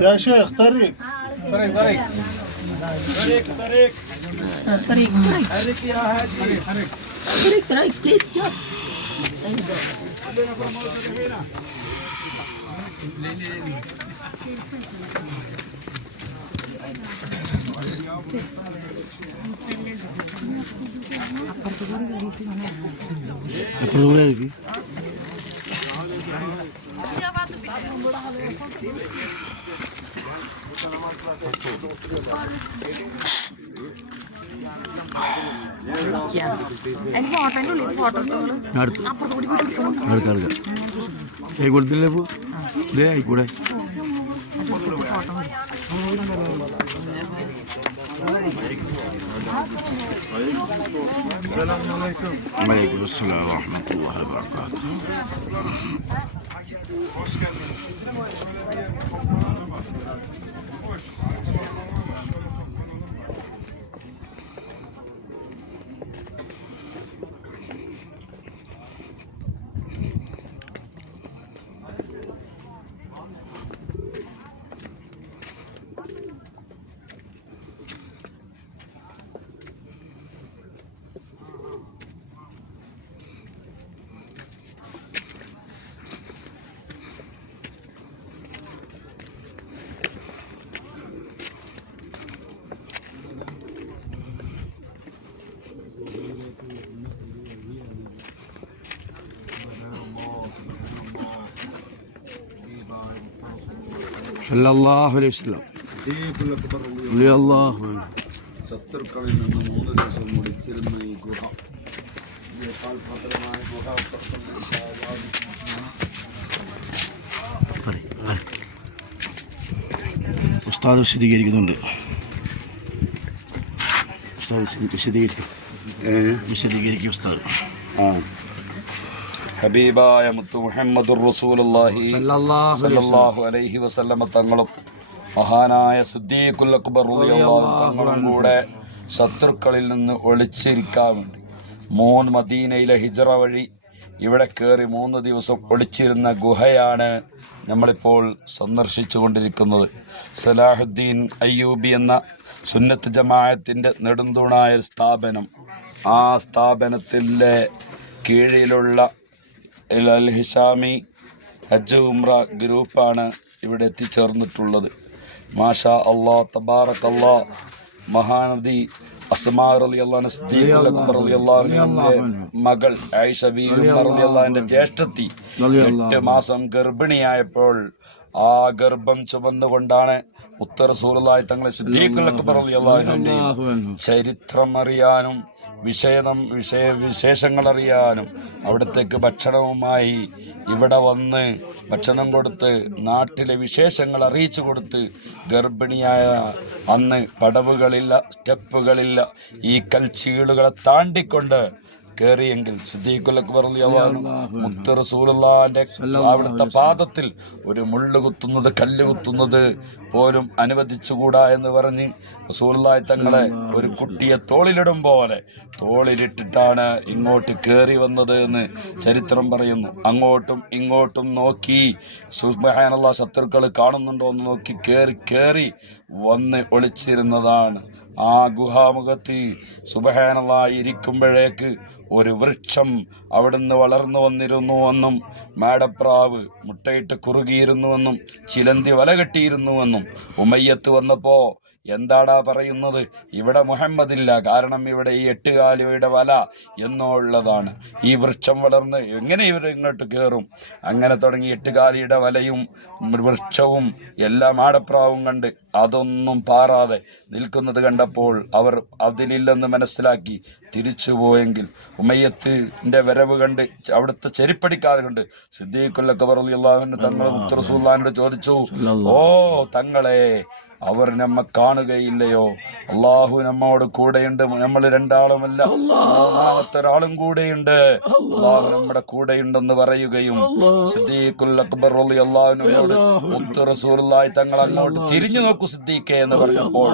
يا شيخ طريق طريق طريق طريق حرك يا هادي حرك طريق بليز ستوب എനിക്ക് ഫോട്ടോൻ്റെ ഉള്ളിൽ ഫോട്ടോ അപ്പുറത്ത് കൂടി കൊടുത്തില്ലേ പോ ഇതേ ആയിക്കൂടെ വലൈക്കും അസ്സലാം വറഹ്മത്തുള്ളാഹി വബറകാതുഹു. സല്ലല്ലാഹു അലൈഹി വസല്ലം റളിയല്ലാഹു അൻഹു. ശത്രുക്കളിൽ നിന്ന് 3 ദിവസം മുടിച്ചിരുന്ന ഈ ഗുഹ ഉസ്താദ് വിശദീകരിക്കുന്നുണ്ട്. വിശദീകരിക്കും ഉസ്താദ്. ഹബീബായ മുത്തു മുഹമ്മദുർ റസൂലുള്ളാഹി സ്വല്ലല്ലാഹു അലൈഹി വസല്ലമ തങ്ങളും മഹാനായ സിദ്ദീഖുൽ അക്ബർ റളിയല്ലാഹു തങ്ങളും കൂടെ ശത്രുക്കളിൽ നിന്ന് ഒളിച്ചിരിക്കാൻ വേണ്ടി മദീനയിലെ ഹിജ്റ വഴി ഇവിടെ കയറി 3 ദിവസം ഒളിച്ചിരുന്ന ഗുഹയാണ് നമ്മളിപ്പോൾ സന്ദർശിച്ചു കൊണ്ടിരിക്കുന്നത്. സലാഹുദ്ദീൻ അയ്യൂബി എന്ന സുന്നത്ത് ജമാഅത്തിൻ്റെ നെടുന്തൂണായ സ്ഥാപനം, ആ സ്ഥാപനത്തിലെ കീഴിലുള്ള അൽ ഹിഷാമി ഹജ്ജ് ഉംറ ഗ്രൂപ്പാണ് ഇവിടെ എത്തിച്ചേർന്നിട്ടുള്ളത്. മാഷാ അല്ലാഹ് തബാറകല്ലാ. മഹാനദി അസ്മാ റളിയല്ലാഹു സിദ്ദീഖുൽ അക്ബർ റളിയല്ലാഹുവിന്റെ മകൾ ആയിഷ ബീവി റളിയല്ലാഹുവിന്റെ ജ്യേഷ്ഠത്തി 8 മാസം ഗർഭിണിയായപ്പോൾ ആ ഗർഭം ചുമന്നുകൊണ്ടാണ് മുത്ത് റസൂലുള്ളാഹി തങ്ങളെ സിദ്ദീഖുൽ അക്ബർ റളിയല്ലാഹുവിന്റെ ചരിത്രം അറിയാനും വിശേഷങ്ങൾ അറിയാനും അവിടത്തേക്ക് ഭക്ഷണവുമായി ഇവിടെ വന്ന് ഭക്ഷണം കൊടുത്ത് നാട്ടിലെ വിശേഷങ്ങൾ അറിയിച്ചു കൊടുത്ത് ഗർഭിണിയായ അന്ന് പടവുകളില്ല, സ്റ്റെപ്പുകളില്ല, ഈ കൽച്ചീളുകളെ താണ്ടിക്കൊണ്ട് കയറിയെങ്കിൽ സിദ്ദീഖുൽ അക്ബർ റളിയല്ലാഹു മുത്ത് റസൂലുള്ളാഹിന്റെ അവിടുത്തെ പാദത്തിൽ ഒരു മുള്ളു കുത്തുന്നത്, കല്ല് കുത്തുന്നത് പോലും അനുവദിച്ചുകൂടാ എന്ന് പറഞ്ഞ് റസൂലുള്ളാഹി തങ്ങളെ ഒരു കുട്ടിയെ തോളിലിടും പോലെ തോളിലിട്ടിട്ടാണ് ഇങ്ങോട്ട് കയറി വന്നത് എന്ന് ചരിത്രം പറയുന്നു. അങ്ങോട്ടും ഇങ്ങോട്ടും നോക്കി സുബ്ഹാനല്ലാഹ് ശത്രുക്കൾ കാണുന്നുണ്ടോ എന്ന് നോക്കി കയറി വന്ന് ഒളിച്ചിരുന്നതാണ്. ആ ഗുഹാമുഖത്ത് സുബ്ഹാനല്ലാഹ് ഇരിക്കുമ്പോഴേക്ക് ഒരു വൃക്ഷം അവിടുന്ന് വളർന്നു വന്നിരുന്നുവെന്നും മാടപ്രാവ് മുട്ടയിട്ട് കുറുകിയിരുന്നുവെന്നും ചിലന്തി വല കെട്ടിയിരുന്നുവെന്നും ഉമയ്യത്ത് വന്നപ്പോൾ എന്താടാ പറയുന്നത്, ഇവിടെ മുഹമ്മദില്ല, കാരണം ഇവിടെ ഈ 8 കാലിയുടെ വല എന്നോ ഉള്ളതാണ്. ഈ വൃക്ഷം വളർന്ന് എങ്ങനെ ഇവർ ഇങ്ങോട്ട് കയറും? അങ്ങനെ തുടങ്ങി 8 കാലിയുടെ വലയും വൃക്ഷവും എല്ലാ മാടപ്രാവും കണ്ട് അതൊന്നും പാറാതെ നിൽക്കുന്നത് കണ്ടപ്പോൾ അവർ അതിലില്ലെന്ന് മനസ്സിലാക്കി തിരിച്ചു പോയെങ്കിൽ ഉമയ്യത്തിന്റെ വരവ് കണ്ട് അവിടുത്തെ ചെരിപ്പടിക്കാതെ കണ്ട് സിദ്ദീഖുൽ അക്ബർ റളിയല്ലാഹു അൻഹു തങ്ങൾ മുത്ത് റസൂലുള്ളാഹിനോട് ചോദിച്ചു, ഓ തങ്ങളെ, അവർ നമ്മെ കാണുകയില്ലയോ? അള്ളാഹു നമ്മോട് കൂടെയുണ്ട്, നമ്മൾ 2 ആളുമല്ല, 3-ാമത്തെ ഒരാളും കൂടെയുണ്ട്, അള്ളാഹു നമ്മുടെ കൂടെയുണ്ടെന്ന് പറയുകയും സിദ്ദീഖുൽ അക്ബർ റളിയല്ലാഹു അൻഹുവോട് മുത്ത് റസൂലുള്ളാഹി തങ്ങൾ അങ്ങോട്ട് തിരിഞ്ഞു നോക്കി നോക്കൂ സിദ്ദീഖേ എന്ന് പറഞ്ഞപ്പോൾ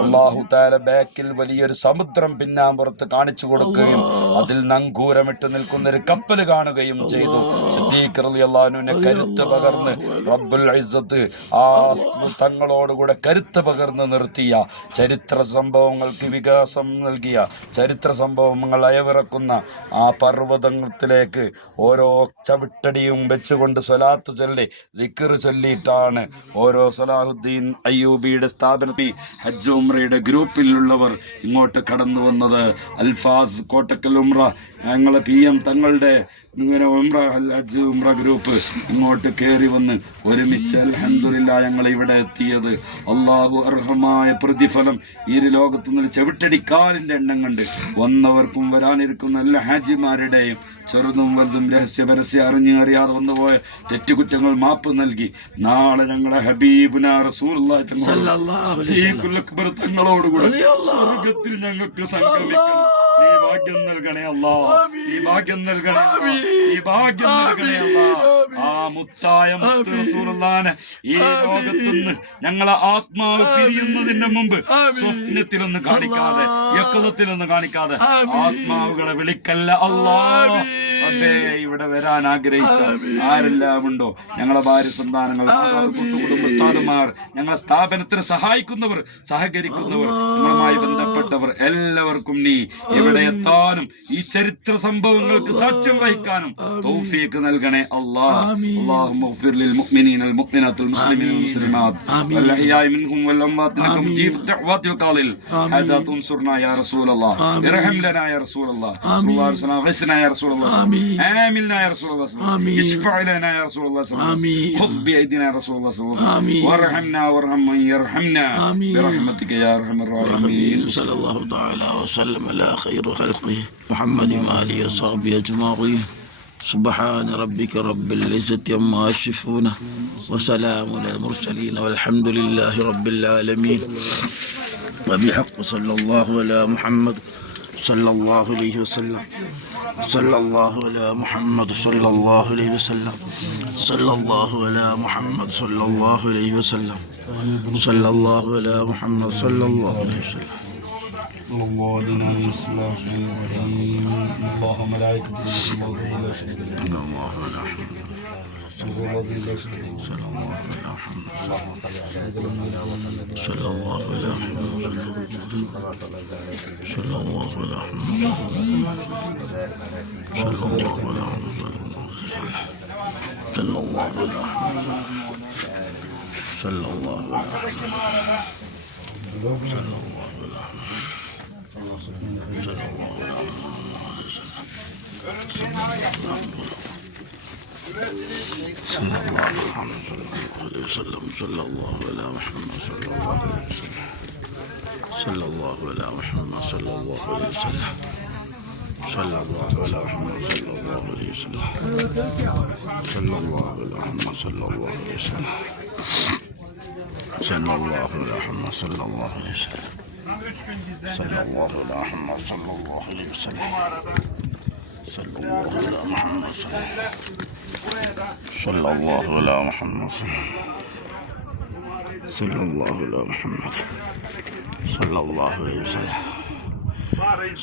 അല്ലാഹു തആല ബാക്കിൽ വലിയൊരു സമുദ്രം പിന്നാമ്പുറത്ത് കാണിച്ചു കൊടുക്കുകയും അതിൽ നങ്കൂരമിട്ട് നിൽക്കുന്ന ഒരു കപ്പൽ കാണുകയും ചെയ്തു. സിദ്ദീഖ് റളിയല്ലാഹു അൻഹുവിനെ കരുത്ത് പകർന്ന് റബ്ബുൽ ഇസ്സത്ത് ആ തങ്ങളോടുകൂടെ കരുത്ത് പകർന്ന് നിർത്തിയ, ചരിത്ര സംഭവങ്ങൾക്ക് വികാസം നൽകിയ, ചരിത്ര സംഭവങ്ങൾ അയവിറക്കുന്ന ആ പർവ്വതത്തിലേക്ക് ഓരോ ചവിട്ടടിയും വെച്ചുകൊണ്ട് സ്വലാത്ത് ചൊല്ലി ദിക്ർ ചൊല്ലിയിട്ടാണ് ഓരോ സലാഹുദ്ദീൻ അയ്യൂബിയുടെ സ്ഥാപനത്തിൽ ഹജ്ജ് ഉംറയുടെ ഗ്രൂപ്പിലുള്ളവർ ഇങ്ങോട്ട് കടന്നു വന്നത്. അൽഫാസ് കോട്ടക്കൽ ഉംറ ഞങ്ങളെ PM തങ്ങളുടെ ഇങ്ങനെ ഉംറ ഹജ്ജ് ഉംറ ഗ്രൂപ്പ് ഇങ്ങോട്ട് കയറി വന്ന് ഒരുമിച്ച് അൽഹംദുലില്ലാ ഞങ്ങൾ ഇവിടെ എത്തിയത്. അള്ളാഹു അർഹമായ പ്രതിഫലം ഈ ലോകത്തു നിന്ന് ചെവിട്ടടിക്കാലിൻ്റെ എണ്ണം കണ്ട് വന്നവർക്കും വരാനിരിക്കുന്ന എല്ലാ ഹാജിമാരുടെയും ചെറുതും വലുതും രഹസ്യ പരസ്യ അറിയാതെ വന്നുപോയ തെറ്റുകുറ്റങ്ങൾ മാപ്പ് നൽകി നാളെ ഞങ്ങളെ ഹബീബുനാ റസൂലുള്ളാഹി അക്ബർ തങ്ങളോടുകൂടെ സ്വർഗ്ഗത്തിൽ ഞങ്ങൾക്ക് സംഗമിക്കണം. നീ ഭാഗ്യം നൽകണേ അല്ലാ, നീ ഭാഗ്യം നൽകണേ, നീ ഭാഗ്യം നൽകണേ അല്ലാ. ആ മുത്തായ മുത്ത് റസൂലുള്ളാഹിനെ ഈ ലോകത്തുനിന്ന് ഞങ്ങളെ ആത്മാവ് പിരിയുന്നതിന്റെ മുമ്പ് സ്വപ്നത്തിലൊന്നും കാണിക്കാതെ, യക്തത്തിലൊന്നും കാണിക്കാതെ ആത്മാവുകളെ വിളിക്കല്ല അല്ലാ. അതെ, ഇവിടെ വരാൻ ആഗ്രഹിച്ച ആരെല്ലാം ഉണ്ടോ, ഞങ്ങളെ ഭാര്യ സന്താനങ്ങൾ, കുടുംബസ്ഥാപന്മാർ, ഞങ്ങളെ സ്ഥാപനത്തിന് സഹായിക്കുന്നവർ, സഹകരിക്കുന്നവർ, ഞങ്ങളുമായി ബന്ധപ്പെട്ടവർ എല്ലാവർക്കും നീ ഇവിടെ എത്താനും ഈ ചരിത്ര സംഭവങ്ങൾക്ക് സാക്ഷ്യം വഹിക്കാനും തൗഫീഖ് നൽകണേ അല്ലാഹ്. اللهم اغفر للمؤمنين المؤمنات المسلمين والمسلمات والأحياء منهم والأموات إنك مجيب الدعوات وقاضي الحاجات. انصرنا يا رسول الله، ارحم لنا يا رسول الله صلى الله عليه وسلم، غثنا يا رسول الله، آمنا يا رسول الله، اشفع لنا يا رسول الله، خذ بأيدينا يا رسول الله، وارحمنا وارحم من يرحمنا برحمتك يا أرحم الراحمين. صلى الله تعالى وسلم على خير خلقه محمد وآله وصحبه أجمعين. سبحان ربك رب العزة عما يصفون وسلام على المرسلين والحمد لله رب العالمين. وبحق صلى الله على محمد صلى الله عليه وسلم، صلى الله على محمد صلى الله عليه وسلم، صلى الله على محمد صلى الله عليه وسلم، صلى الله على محمد صلى الله عليه وسلم. الله علينا بسم الله الرحمن الرحيم. الله ملائكته يصلون على النبي. الله على محمد صلى الله عليه وسلم. صلى الله على محمد صلى الله على محمد صلى الله على محمد صلى الله على محمد صلى الله على صلى الله على صلى الله صلى الله على محمد صلى الله عليه وسلم، صلى الله على محمد صلى الله عليه وسلم، صلى الله على محمد صلى الله عليه وسلم، صلى الله على محمد صلى الله عليه وسلم، صلى الله على محمد صلى الله عليه وسلم، صلى الله على محمد صلى الله عليه وسلم، صلى الله على محمد صلى الله على محمد صلى الله على محمد صلى الله عليه وسلم،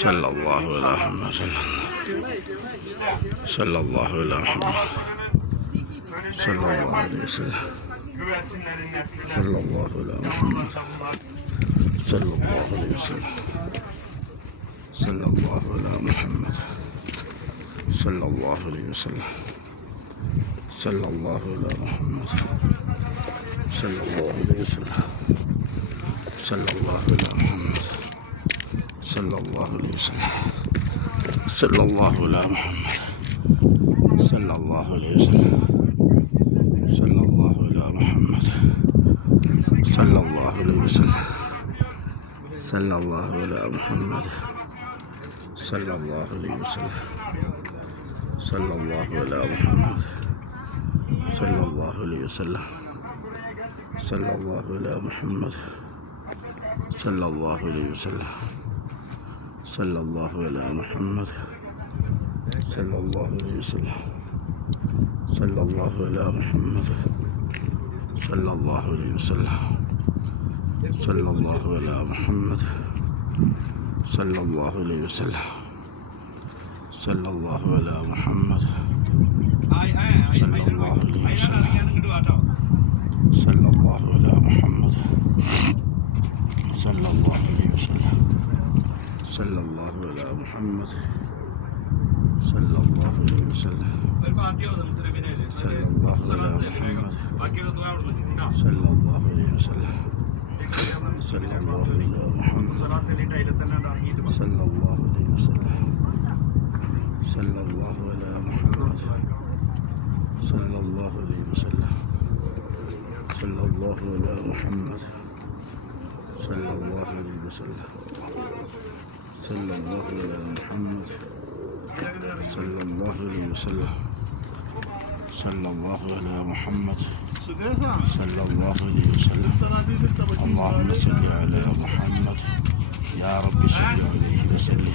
صلى الله على محمد صلى الله على محمد صلى الله عليه وسلم، صلى الله على محمد صلى الله عليه وسلم، صلى الله على محمد صلى الله عليه وسلم، صلى الله على محمد صلى الله عليه وسلم، صلى الله على محمد صلى الله عليه وسلم، صلى الله على محمد صلى الله عليه وسلم، صلى الله على محمد صلى الله عليه وسلم، صلى الله على محمد صلى الله عليه وسلم، صلى الله على محمد صلى الله عليه وسلم، صلى الله على محمد صلى الله عليه وسلم، صلى الله على محمد صلى الله عليه وسلم، صلى الله على محمد صلى الله عليه وسلم، صلى الله على محمد صلى الله عليه وسلم صلى الله على محمد صلى الله عليه وسلم صلى الله على محمد صلى الله عليه وسلم صلى الله على محمد صلى الله عليه وسلم صلى الله على محمد صلى الله عليه وسلم صلى الله على محمد صلى الله عليه وسلم صلى الله على محمد صلى الله عليه وسلم صلى الله على محمد صلى الله عليه وسلم صلى الله على محمد صلى الله عليه وسلم صلى الله على محمد صلى الله عليه وسلم اللهم صل على محمد يا رب صل عليه وسلم